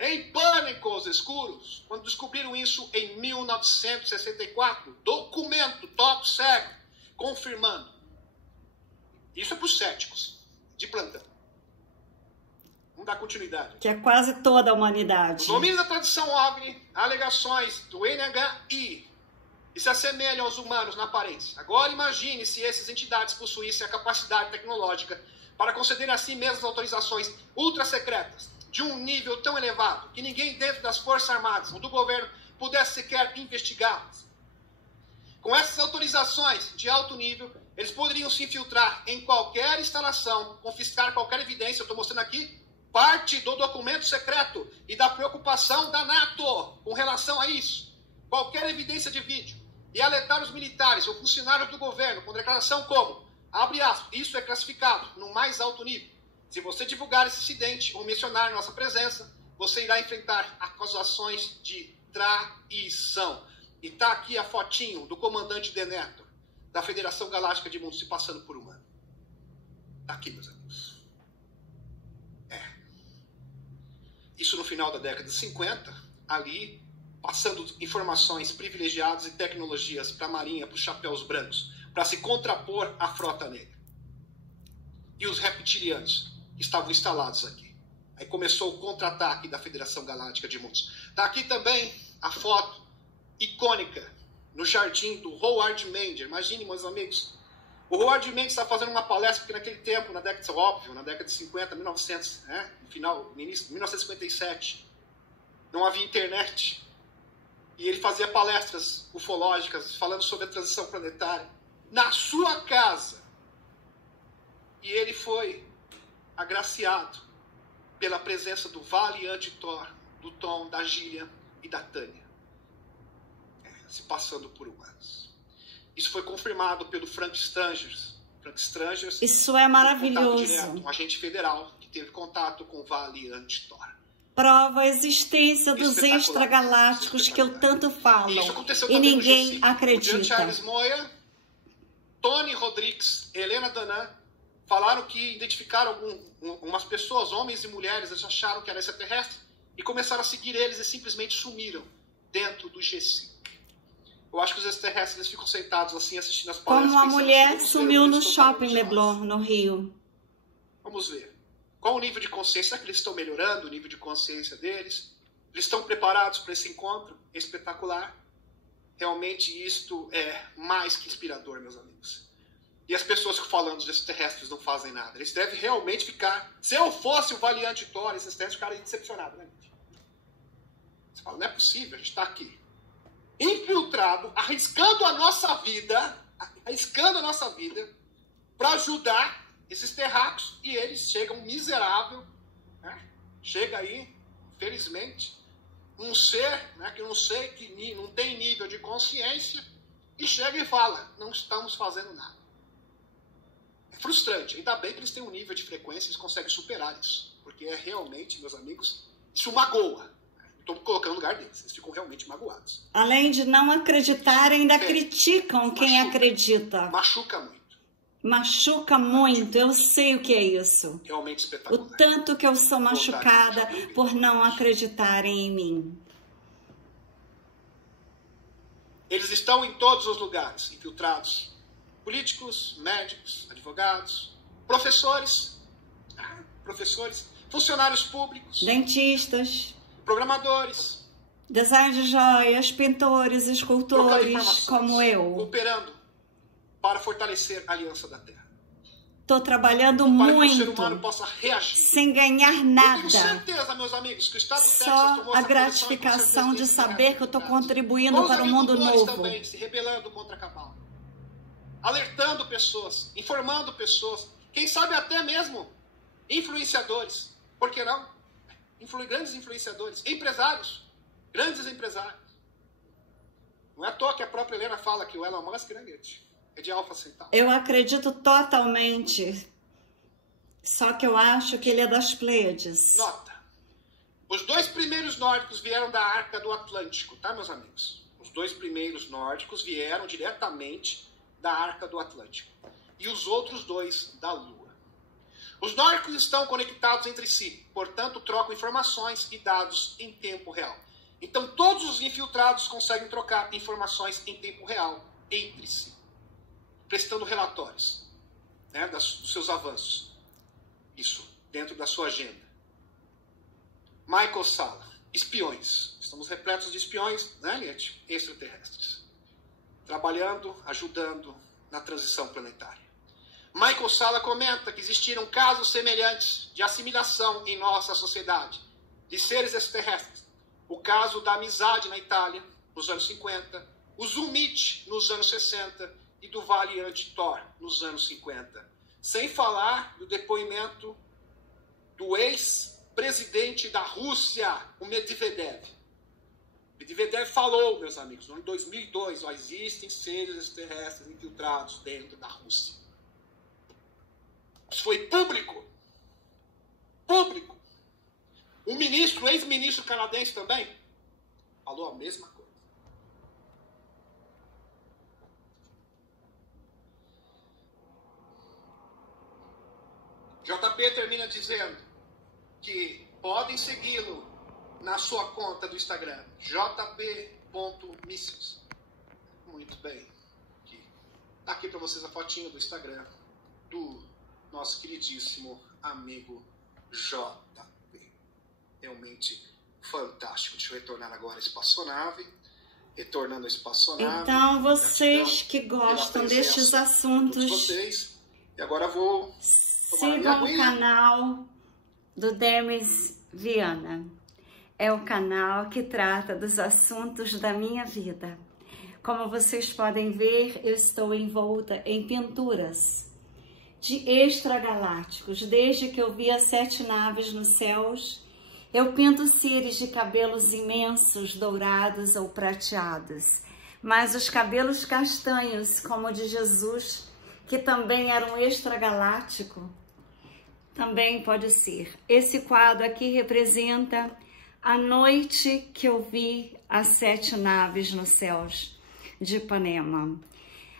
Em pânico, os escuros. Quando descobriram isso em 1964. Documento top secret confirmando. Isso é para os céticos de plantão. Vamos dar continuidade. Que é quase toda a humanidade. Os domínios da tradição OVNI, alegações do NHI, e se assemelham aos humanos na aparência. Agora imagine se essas entidades possuíssem a capacidade tecnológica para conceder a si mesmas autorizações ultra secretas, de um nível tão elevado, que ninguém dentro das Forças Armadas ou do governo pudesse sequer investigá-las. Com essas autorizações de alto nível, eles poderiam se infiltrar em qualquer instalação, confiscar qualquer evidência. Eu estou mostrando aqui parte do documento secreto e da preocupação da NATO com relação a isso. Qualquer evidência de vídeo e alertar os militares ou funcionários do governo com declaração como, abre aspas, isso é classificado no mais alto nível. Se você divulgar esse incidente ou mencionar nossa presença, você irá enfrentar acusações de traição. E está aqui a fotinho do comandante Denethor, da Federação Galáctica de Mundos, se passando por humano. Está aqui, meus amigos. Isso no final da década de 50, ali, passando informações privilegiadas e tecnologias para a Marinha, para os chapéus brancos, para se contrapor à frota negra. E os reptilianos que estavam instalados aqui. Aí começou o contra-ataque da Federação Galáctica de Mundos. Está aqui também a foto icônica no jardim do Howard Menger. Imagine, meus amigos, o Howard Menger está fazendo uma palestra, porque naquele tempo, na década de 50, 1900, no início de 1957, não havia internet. E ele fazia palestras ufológicas, falando sobre a transição planetária, na sua casa. E ele foi agraciado pela presença do Valiant Thor, do Tom, da Gillian e da Tânia, se passando por humanos. Isso foi confirmado pelo Frank Strangers. Isso é maravilhoso. Direto, um agente federal que teve contato com o Valiant Thor. Prova a existência dos extragalácticos que eu tanto falo. E ninguém acredita. O Charles Moya, Tony Rodrigues, Helena Danan falaram que identificaram umas pessoas, homens e mulheres, eles acharam que era extraterrestre e começaram a seguir eles e simplesmente sumiram dentro do G5. Eu acho que os extraterrestres eles ficam sentados assim assistindo as palestras. Como a mulher sumiu no shopping Leblon, no Rio. Vamos ver. Qual o nível de consciência? Será que eles estão melhorando o nível de consciência deles? Eles estão preparados para esse encontro espetacular? Realmente isto é mais que inspirador, meus amigos. E as pessoas que falam dos extraterrestres não fazem nada. Eles devem realmente ficar... Se eu fosse o Valiant Thor, esses extraterrestres ficaram decepcionados, né, gente? Você fala, não é possível, a gente está aqui. Infiltrado, arriscando a nossa vida para ajudar esses terráqueos, e eles chegam miserável, né? Chega aí, felizmente, um ser, né, que eu não sei, que não tem nível de consciência, e chega e fala, não estamos fazendo nada. É frustrante, ainda bem que eles têm um nível de frequência, eles conseguem superar isso, porque é realmente, meus amigos, isso magoa. Estou colocando no lugar deles, eles ficam realmente magoados. Além de não acreditar, ainda criticam quem acredita. Machuca muito. Machuca muito, eu sei o que é isso. Realmente espetacular. O tanto que eu sou machucada por não acreditarem em mim. Eles estão em todos os lugares, infiltrados. Políticos, médicos, advogados, professores, funcionários públicos, dentistas, programadores, design de joias, pintores, escultores, como eu. Cooperando para fortalecer a Aliança da Terra. Tô trabalhando para que o muito, ser humano possa reagir. sem ganhar nada. Eu tenho certeza, meus amigos, que o Estado do Texas Só tomou a essa gratificação de saber que eu tô contribuindo para um mundo novo. Também se rebelando contra a cabala, alertando pessoas, informando pessoas, quem sabe até mesmo influenciadores. Por que não? Grandes influenciadores, empresários, grandes empresários. Não é à toa que a própria Helena fala que o Elon Musk, né, gente, é de Alpha Centauri. Eu acredito totalmente. Só que eu acho que ele é das Pleiades. Nota. Os 2 primeiros nórdicos vieram da Arca do Atlântico, tá, meus amigos? Os 2 primeiros nórdicos vieram diretamente da Arca do Atlântico. E os outros 2 da Lua. Os nórdicos estão conectados entre si, portanto, trocam informações e dados em tempo real. Então, todos os infiltrados conseguem trocar informações em tempo real entre si, prestando relatórios, né, dos seus avanços. Isso, dentro da sua agenda. Michael Salla, espiões. Estamos repletos de espiões, né, gente? Extraterrestres. Trabalhando, ajudando na transição planetária. Michael Salla comenta que existiram casos semelhantes de assimilação em nossa sociedade, de seres extraterrestres. O caso da amizade na Itália, nos anos 50, o Zumit, nos anos 60, e do Vale Anti-Thor, nos anos 50. Sem falar do depoimento do ex-presidente da Rússia, o Medvedev. Medvedev falou, meus amigos, no ano 2002, existem seres extraterrestres infiltrados dentro da Rússia. Isso foi público. Público. O ministro, o ex-ministro canadense também, falou a mesma coisa. JP termina dizendo que podem segui-lo na sua conta do Instagram, jp.missiles. Muito bem. Está aqui para vocês a fotinha do Instagram do nosso queridíssimo amigo JP. Realmente fantástico. Deixa eu retornar agora a espaçonave. Retornando a espaçonave. Então, vocês que gostam destes assuntos, vocês. E agora vou... sigam o canal do Demis Viana. É o canal que trata dos assuntos da minha vida. Como vocês podem ver, eu estou envolta em pinturas de extragalácticos. Desde que eu vi as 7 naves nos céus, eu pinto seres de cabelos imensos, dourados ou prateados. Mas os cabelos castanhos, como o de Jesus, que também era um extragaláctico, também pode ser. Esse quadro aqui representa a noite que eu vi as 7 naves nos céus de Ipanema.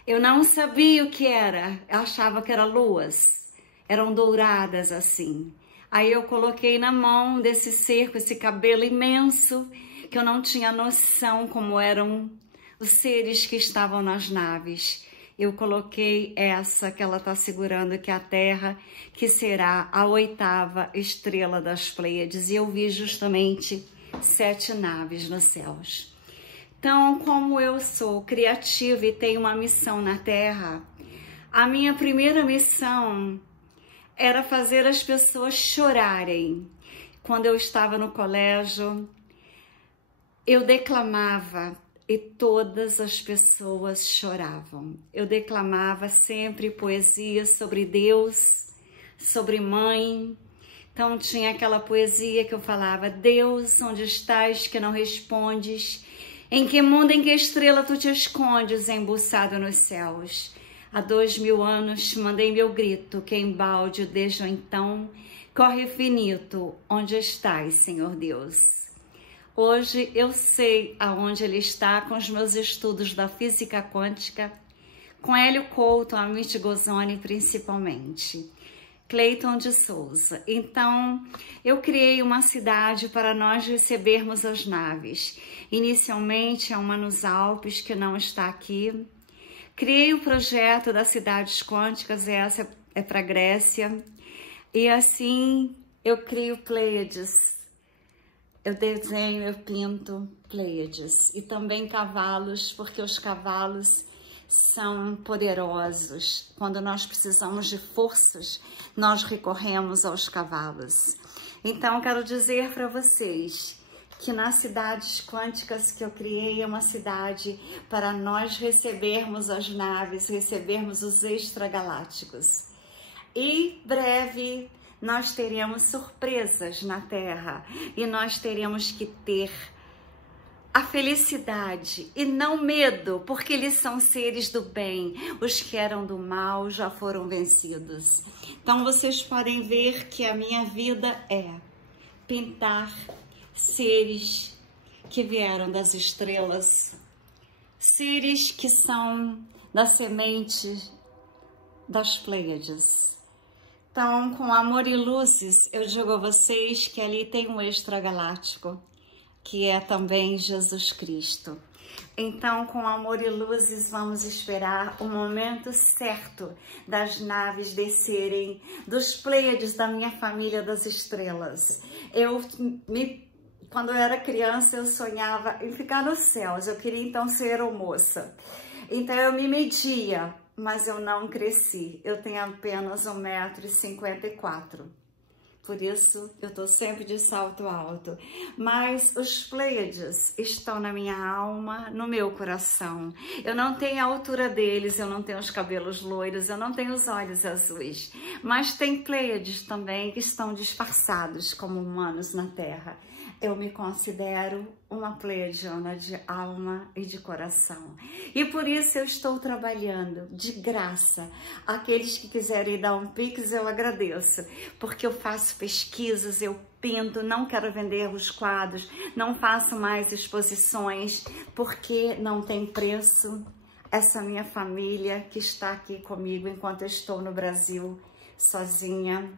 Eu não sabia o que era, eu achava que eram luas, eram douradas assim. Aí eu coloquei na mão desse ser com esse cabelo imenso, que eu não tinha noção como eram os seres que estavam nas naves. Eu coloquei essa que ela está segurando, que é a Terra, que será a 8ª estrela das Pleiades. E eu vi justamente 7 naves nos céus. Então, como eu sou criativa e tenho uma missão na Terra, a minha primeira missão era fazer as pessoas chorarem. Quando eu estava no colégio, eu declamava e todas as pessoas choravam. Eu declamava sempre poesia sobre Deus, sobre mãe. Então tinha aquela poesia que eu falava: Deus, onde estás que não respondes? Em que mundo, em que estrela tu te escondes, embuçado nos céus? Há 2000 anos mandei meu grito, que embalde desde então corre finito. Onde estás, Senhor Deus? Hoje eu sei aonde ele está com os meus estudos da física quântica, com Hélio Couto, Amit Gozoni principalmente, Cleiton de Souza. Então, eu criei uma cidade para nós recebermos as naves. Inicialmente é uma nos Alpes, que não está aqui. Criei o projeto das cidades quânticas, essa é para a Grécia. E assim eu crio Pleiades. Eu desenho, eu pinto Pleiades. E também cavalos, porque os cavalos são poderosos. Quando nós precisamos de forças, nós recorremos aos cavalos. Então, quero dizer para vocês que nas cidades quânticas que eu criei é uma cidade para nós recebermos as naves, recebermos os extragalácticos. E breve nós teremos surpresas na Terra e nós teremos que ter a felicidade e não medo, porque eles são seres do bem. Os que eram do mal já foram vencidos. Então vocês podem ver que a minha vida é pintar seres que vieram das estrelas, seres que são da semente das Pleiades. Então, com amor e luzes, eu digo a vocês que ali tem um extragaláctico, que é também Jesus Cristo. Então, com amor e luzes, vamos esperar o momento certo das naves descerem dos Pleiades da minha família das estrelas. Quando eu era criança, eu sonhava em ficar nos céus. Eu queria então ser aeromoça. Então eu me media, mas eu não cresci. Eu tenho apenas 1,54 m. Por isso, eu estou sempre de salto alto. Mas os Pleiades estão na minha alma, no meu coração. Eu não tenho a altura deles, eu não tenho os cabelos loiros, eu não tenho os olhos azuis. Mas tem Pleiades também que estão disfarçados como humanos na Terra. Eu me considero uma pleiadiana de alma e de coração. E por isso eu estou trabalhando de graça. Aqueles que quiserem dar um pix, eu agradeço. Porque eu faço pesquisas, eu pinto, não quero vender os quadros, não faço mais exposições, porque não tem preço. Essa minha família que está aqui comigo enquanto eu estou no Brasil sozinha.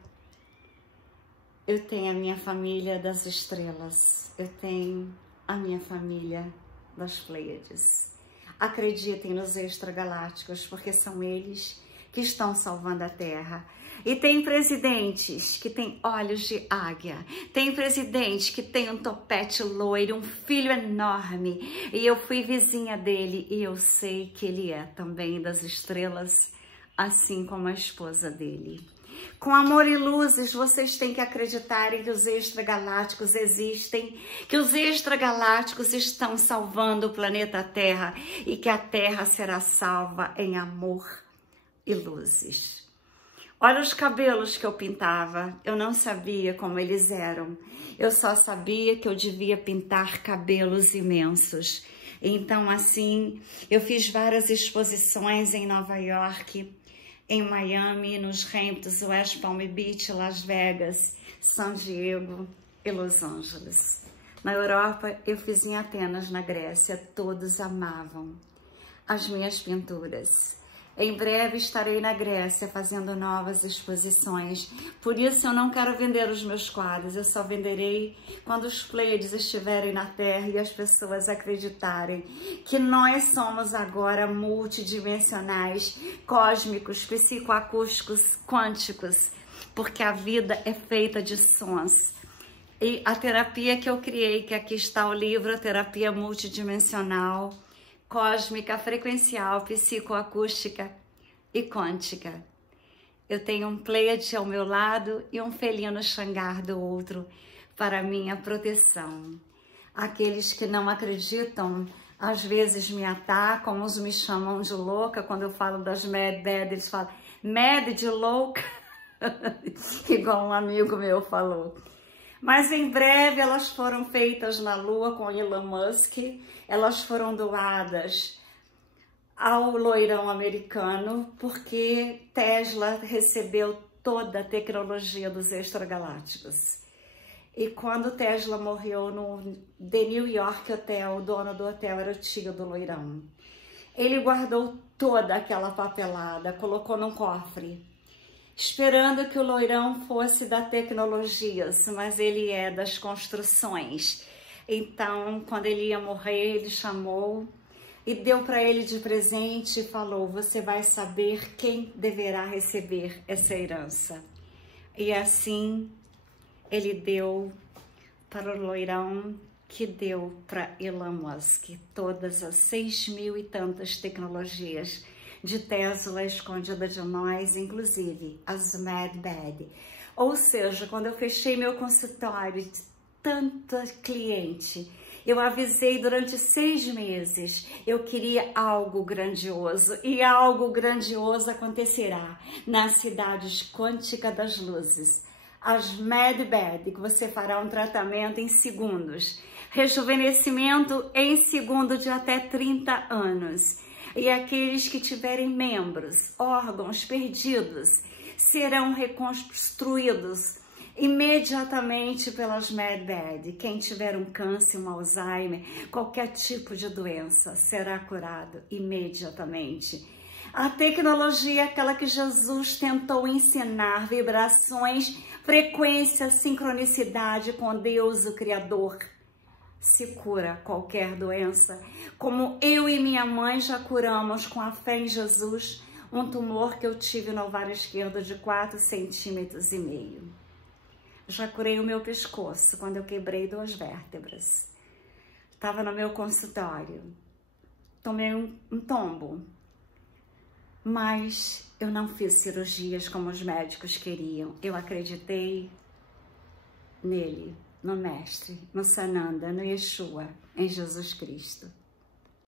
Eu tenho a minha família das estrelas, eu tenho a minha família das Pleiades. Acreditem nos extragalácticos, porque são eles que estão salvando a Terra. E tem presidentes que têm olhos de águia, tem presidente que tem um topete loiro, um filho enorme, e eu fui vizinha dele e eu sei que ele é também das estrelas, assim como a esposa dele. Com amor e luzes, vocês têm que acreditar em que os extragalácticos existem, que os extragalácticos estão salvando o planeta Terra e que a Terra será salva em amor e luzes. Olha os cabelos que eu pintava, eu não sabia como eles eram, eu só sabia que eu devia pintar cabelos imensos. Então, assim, eu fiz várias exposições em Nova York, em Miami, nos Hamptons, West Palm Beach, Las Vegas, San Diego e Los Angeles. Na Europa, eu fiz em Atenas, na Grécia. Todos amavam as minhas pinturas. Em breve estarei na Grécia fazendo novas exposições. Por isso eu não quero vender os meus quadros, eu só venderei quando os Pleiades estiverem na Terra e as pessoas acreditarem que nós somos agora multidimensionais, cósmicos, psicoacústicos, quânticos, porque a vida é feita de sons. E a terapia que eu criei, que aqui está o livro, a terapia multidimensional, cósmica, frequencial, psicoacústica e quântica. Eu tenho um Pleiade ao meu lado e um felino Xangar do outro para minha proteção. Aqueles que não acreditam, às vezes me atacam, uns me chamam de louca. Quando eu falo das mad, eles falam mad de louca, igual um amigo meu falou. Mas em breve elas foram feitas na Lua com Elon Musk, elas foram doadas ao loirão americano, porque Tesla recebeu toda a tecnologia dos extragalácticos. E quando Tesla morreu no The New York Hotel, o dono do hotel era o tio do loirão. Ele guardou toda aquela papelada, colocou num cofre, esperando que o loirão fosse da tecnologias, mas ele é das construções. Então, quando ele ia morrer, ele chamou e deu para ele de presente e falou: você vai saber quem deverá receber essa herança. E assim, ele deu para o loirão que deu para Elon Musk todas as 6.000 e tantas tecnologias de Tesla escondida de nós, inclusive as MedBed. Ou seja, quando eu fechei meu consultório de tanta cliente, eu avisei durante 6 meses, eu queria algo grandioso, e algo grandioso acontecerá na cidade quântica das luzes. As MedBed, que você fará um tratamento em segundos, rejuvenescimento em segundo de até 30 anos. E aqueles que tiverem membros, órgãos perdidos, serão reconstruídos imediatamente pelas MedBed. Quem tiver um câncer, um Alzheimer, qualquer tipo de doença, será curado imediatamente. A tecnologia é aquela que Jesus tentou ensinar, vibrações, frequência, sincronicidade com Deus, o Criador. Se cura qualquer doença, como eu e minha mãe já curamos com a fé em Jesus, um tumor que eu tive no ovário esquerdo de 4,5 centímetros. Já curei o meu pescoço quando eu quebrei 2 vértebras. Estava no meu consultório, tomei um tombo, mas eu não fiz cirurgias como os médicos queriam. Eu acreditei nele, no Mestre, no Sananda, no Yeshua, em Jesus Cristo.